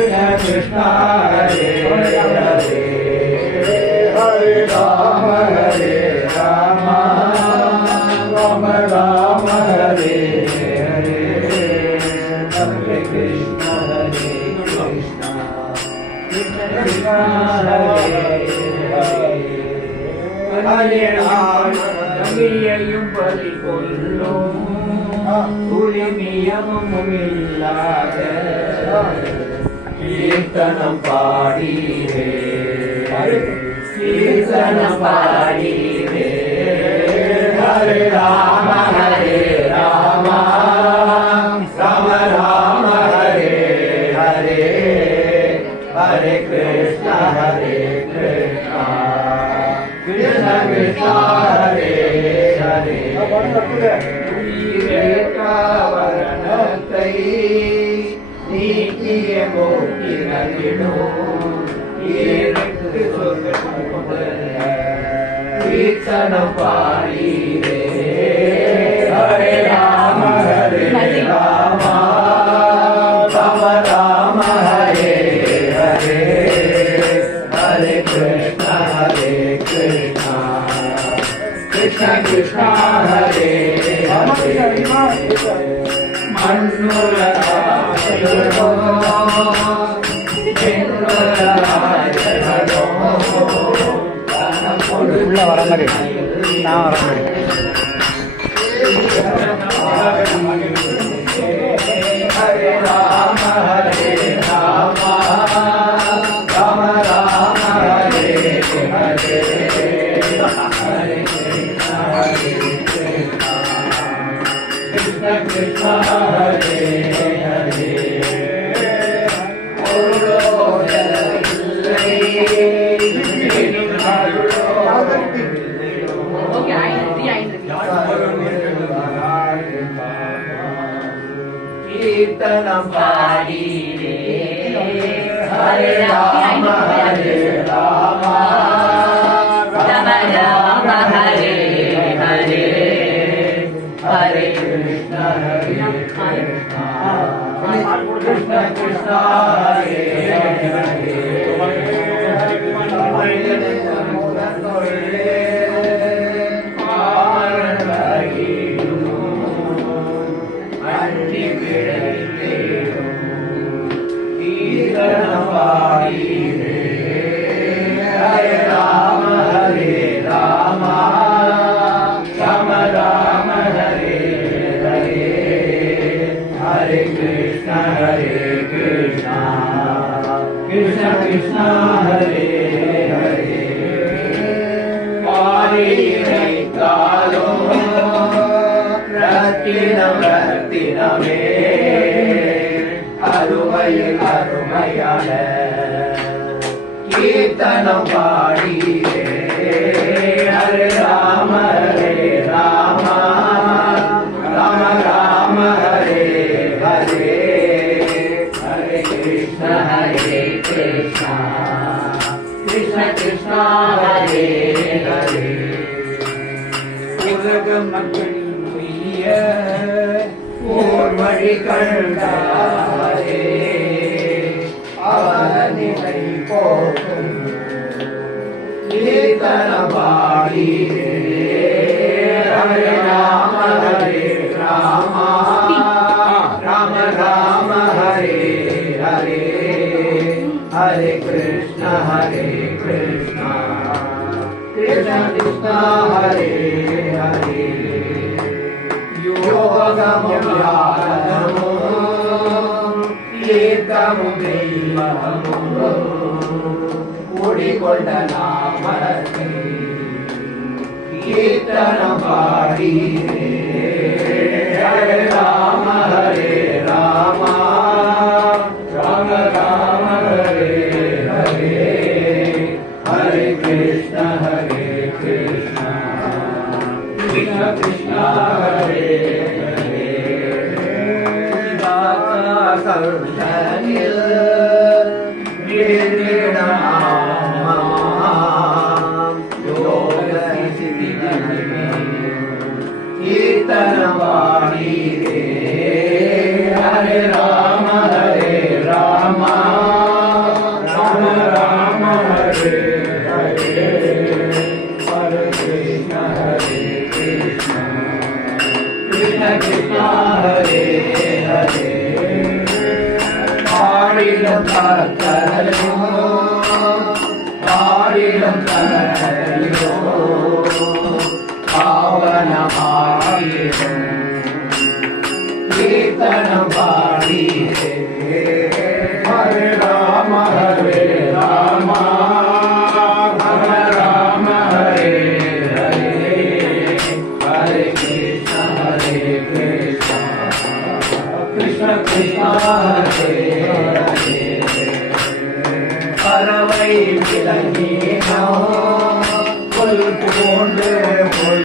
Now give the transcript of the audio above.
कृष्ण हरे हरे हरे राम राम राम हरे हरे हरे कृष्ण कृष्ण कृष्ण हरे हरे हरे राम கவியையும் பலி கொள்ளும் உரிமையமும் இல்லாத கீர்த்தனம் பாடிவே கீர்த்தனம் பாடிவே ஹரே ராம ராம ராம ராம ஹரே ஹரே ஹரே கிருஷ்ண கிருஷ்ண कृष्ण कृष्ण हरे हरे वरणத்தை நீக்கிய மோக்கினோ ஏற்கு கீர்த்தனம் பாடிவே ஹரே ராம ராம ராம ராம ஹரே ஹரே ஹரே கிருஷ்ண कृष्ण कृष्ण हरे हरे हरे राम हरे राम राम राम हरे हरे कृष्ण कृष्ण हरे हरे कीर्तनं पाड़ी हरे राम राम राम हरे हरे हरे कृष्ण कृष्ण कृष्ण हरे हरे हरे राम राम राम हरे हरे हरे कृष्ण कृष्ण कृष्ण कृष्ण हरे हरे कालो रत्तिनमे அருமையில் அருமையான கீர்த்தனம் பாடியே ஹரே ராம ராம ராம ராம ஹரே ஹரே ஹரே கிருஷ்ண கிருஷ்ண கிருஷ்ண கிருஷ்ண ஹரே ஹரே உலக மக்களின் உரிய ஓர் வழி கண்டாரே அவனிலை போகும் கீர்த்தன பாடி ஹரே ராம ராம ராம ராம ஹரே ஹரே ஹரே கிருஷ்ண கிருஷ்ண कृष्ण कृष्ण हरे हरे योगमो ध्यानमो कीर्तमो दैवमो ಕೂಡಿಕೊಂಡ ನಾಮರತೆ ಕೀರ್ತನ ಪಾಡಿ ಹರೇ ರಾಮ ರಾಮ ರಾಮ ರಾಮ ಹರೇ ಹರೇ ಹರೇ ಕೃಷ್ಣ ಕೃಷ್ಣ ಕೃಷ್ಣ ಕೃಷ್ಣ ಹರೇ ಹರೇ ಕೌಶಲ್ಯ कीर्तन वाणी रे பக்தரையோ பாடிடும் தரையோ பாவனமாயிடும் கீர்த்தனம் பாடியே ஹரே ராம ஹரே ராம ராம ராம ஹரே ஹரே ஹரே கிருஷ்ண கிருஷ்ண கிருஷ்ண ஹரே ஹரே பறவை விளங்கி